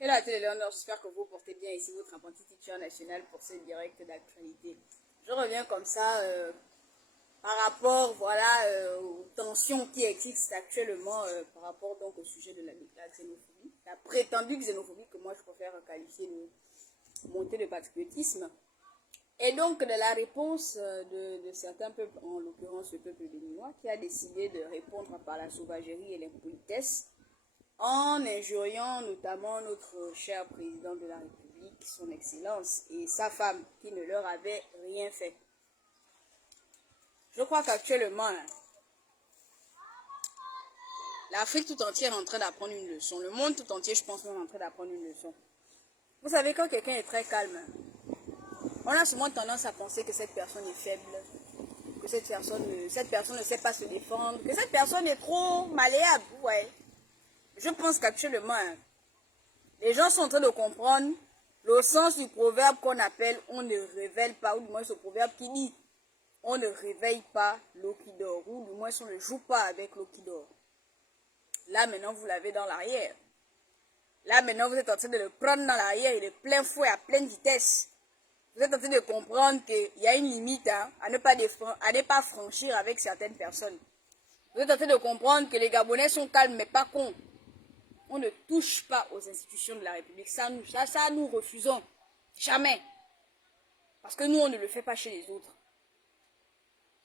Hello à tous les Léonard, j'espère que vous portez bien. Ici votre apprenti teacher national pour ce direct d'actualité. Je reviens comme ça par rapport aux tensions qui existent actuellement par rapport donc au sujet de la xénophobie, la prétendue xénophobie que moi je préfère qualifier de montée de patriotisme. Et donc de la réponse de certains peuples, en l'occurrence le peuple béninois, qui a décidé de répondre par la sauvagerie et l'impolitesse en injuriant notamment notre cher président de la République, son Excellence, et sa femme, qui ne leur avait rien fait. Je crois qu'actuellement, l'Afrique tout entière est en train d'apprendre une leçon. Le monde tout entier, je pense, est en train d'apprendre une leçon. Vous savez, quand quelqu'un est très calme, on a souvent tendance à penser que cette personne est faible, que cette personne ne sait pas se défendre, que cette personne est trop malléable. Ouais. Je pense qu'actuellement, les gens sont en train de comprendre le sens du proverbe qu'on appelle « on ne révèle pas », ou du moins ce proverbe qui dit « on ne réveille pas l'eau qui dort », ou du moins on ne joue pas avec l'eau qui dort. Là maintenant, vous l'avez dans l'arrière. Là maintenant, vous êtes en train de le prendre dans l'arrière et de plein fouet, à pleine vitesse. Vous êtes en train de comprendre qu'il y a une limite à ne pas franchir avec certaines personnes. Vous êtes en train de comprendre que les Gabonais sont calmes mais pas cons. On ne touche pas aux institutions de la République. Ça, nous refusons. Jamais. Parce que nous, on ne le fait pas chez les autres.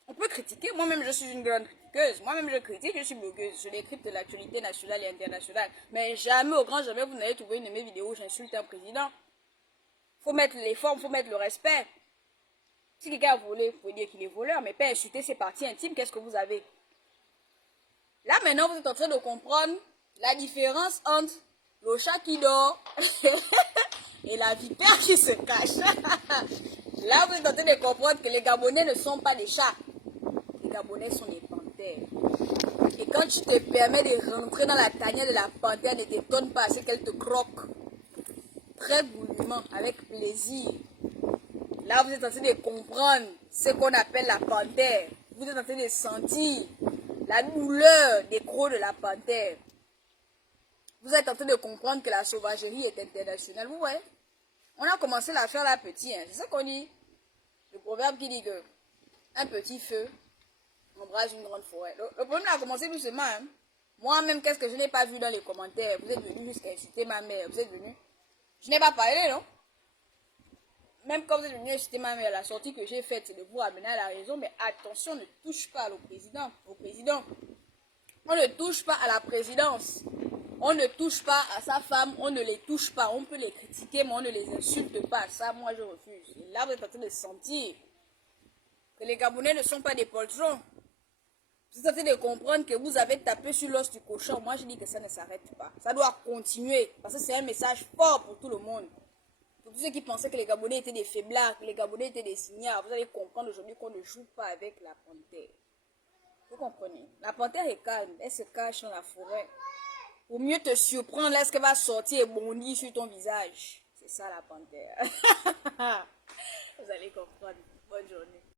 On peut critiquer. Moi-même, je suis une grande critiqueuse. Moi-même, je critique, je suis blogueuse. Je décrypte l'actualité nationale et internationale. Mais jamais, au grand jamais, vous n'allez trouver une de mes vidéos où j'insulte un président. Il faut mettre les formes, il faut mettre le respect. Si quelqu'un a volé, vous pouvez dire qu'il est voleur, mais pas insulter ses parties intimes, qu'est-ce que vous avez? Là, maintenant, vous êtes en train de comprendre la différence entre le chat qui dort et la vipère qui se cache. Là, vous êtes en train de comprendre que les Gabonais ne sont pas des chats. Les Gabonais sont des panthères. Et quand tu te permets de rentrer dans la tanière de la panthère, ne t'étonne pas, c'est qu'elle te croque. Très goulûment, avec plaisir. Là, vous êtes en train de comprendre ce qu'on appelle la panthère. Vous êtes en train de sentir la douleur des crocs de la panthère. Vous êtes en train de comprendre que la sauvagerie est internationale. Vous voyez, on a commencé à la faire là petit. C'est ça qu'on dit. Le proverbe qui dit que un petit feu embrase une grande forêt. Le problème a commencé doucement. Moi-même, qu'est-ce que je n'ai pas vu dans les commentaires? Vous êtes venu jusqu'à insulter ma mère. Vous êtes venu. Je n'ai pas parlé, non? Même quand vous êtes venu insulter ma mère, la sortie que j'ai faite, c'est de vous ramener à la raison. Mais attention, on ne touche pas au président. On ne touche pas à la présidence. On ne touche pas à sa femme, on ne les touche pas. On peut les critiquer, mais on ne les insulte pas. Ça, moi, je refuse. Et là, vous êtes en train de sentir que les Gabonais ne sont pas des poltrons. Vous êtes en train de comprendre que vous avez tapé sur l'os du cochon. Moi, je dis que ça ne s'arrête pas. Ça doit continuer. Parce que c'est un message fort pour tout le monde. Pour tous ceux qui pensaient que les Gabonais étaient des faiblards, que les Gabonais étaient des signares, vous allez comprendre aujourd'hui qu'on ne joue pas avec la panthère. Vous comprenez? La panthère est calme. Elle se cache dans la forêt. Pour mieux te surprendre, là, ce qu'elle va sortir et bondir sur ton visage. C'est ça la panthère. Vous allez comprendre. Bonne journée.